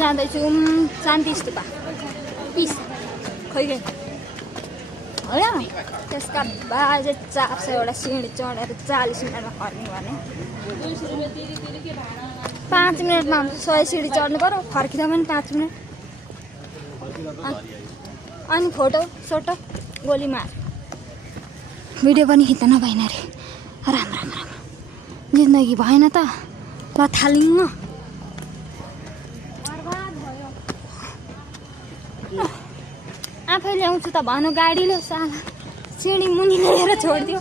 जाँदैछु शान्ति स्तूपा पिस खै होइन त्यसका बाजे 400 सिँढी चढेर 40 मिनटमा फर्किनु भने 5 मिनटमा 100 सिँढी चढ्नु पर्यो फर्किँदा पनि 5 मिनट अनि फोटो सोटो गोली मार भिडियो पनि खिच्न नभएन रे राम्रो राम्रो राम्रो जिन्दगी भएन त ल थालिङ आफै ल्याउँछु त भनौँ गाडीले साला सिँढी मुनि ल्याएर छोडिदियो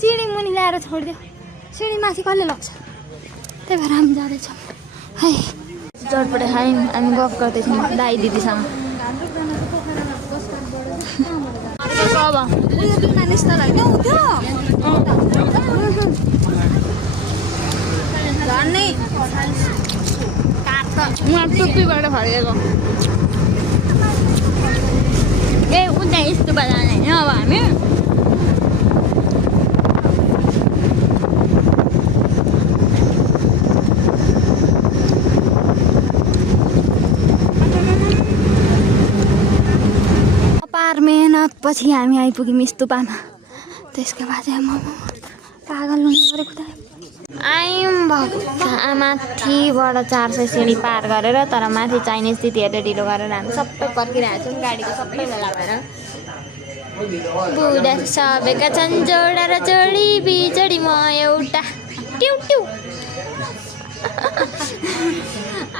सिँढी मुनि ल्याएर छोडिदियो सिँढी माथि कसले लग्छ त्यही भएर हामी जाँदैछौँ है चटपट खायौँ हामी गफ गर्दैछौँ दाइ दिदीसँग अब झन्नै उहाँ टुप्पीबाट फर्केको ए उता स्तूपा जाने होइन अब हामी अपार मेहनत पछि हामी आइपुग्यौँ स्तूपामा त्यसको बाद म पागल हुनु परेको त आयौँ माथिबाट 400 सिँढी पार गरेर तर माथि चाइनिज दिदीहरूले ढिलो गरेर हामी सबै पर्खिरहेको छौँ गाडीको सबै बेला भएर बुढा सबैका छन् जोडा र जोडी बिजोडी म एउटा ट्यु ट्यु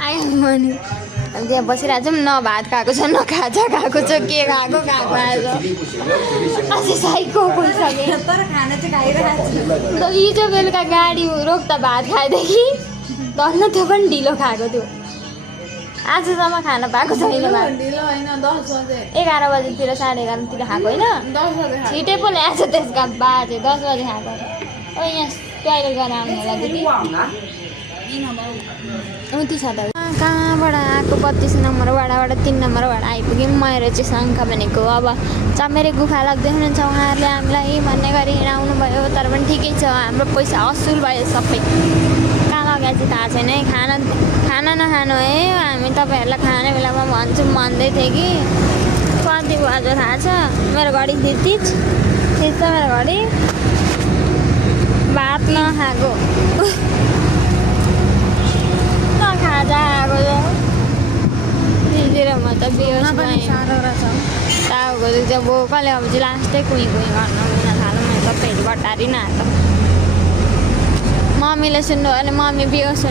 आयौँ अनि त्यहाँ बसिरहेको छौँ न भात खाएको छ न खाजा खाएको छ के खाएको आज अझै साइको गइसक्यो तर खाना चाहिँ खाइरहेको छु हिजो बेलुका गाडी रोक्दा भात खाएदेखि धन्न त्यो पनि ढिलो खाएको थियो आजसम्म खाना पाएको छैन 11 बजीतिर 11:30तिर खाएको होइन छिटै पो ल्याएको त्यसका बाजे 10 बजी खाएको ओ यहाँ टोइलेट गर्न आउनु होला दिदी उति छ त कहाँबाट आएको 32 नम्बर वाडाबाट 3 नम्बर वाडा आइपुग्यौँ मेरो चाहिँ शङ्का भनेको अब चमेरे गुफा लाग्दै हुनुहुन्छ उहाँहरूले हामीलाई भन्ने गरी हिँडाउनु भयो तर पनि ठिकै छ हाम्रो पैसा असुल भयो सबै कहाँ लगाएको चाहिँ थाहा छैन है खाना नखानु है हामी तपाईँहरूलाई खाने बेलामा भन्छौँ भन्दै थिएँ कि कति बज्यो थाहा छ मेरो घडी थिच्छ मेरो घडी भात नखाएको खाजा आएको दिदी र म त बिहोस टाउको चाहिँ बोकाले अब चाहिँ लास्टै कुहीँ गर्न हुन थाल्यो मैले सबैहरू बटारी नहाल्यो मम्मीले सुन्नु भने मम्मी बिहोस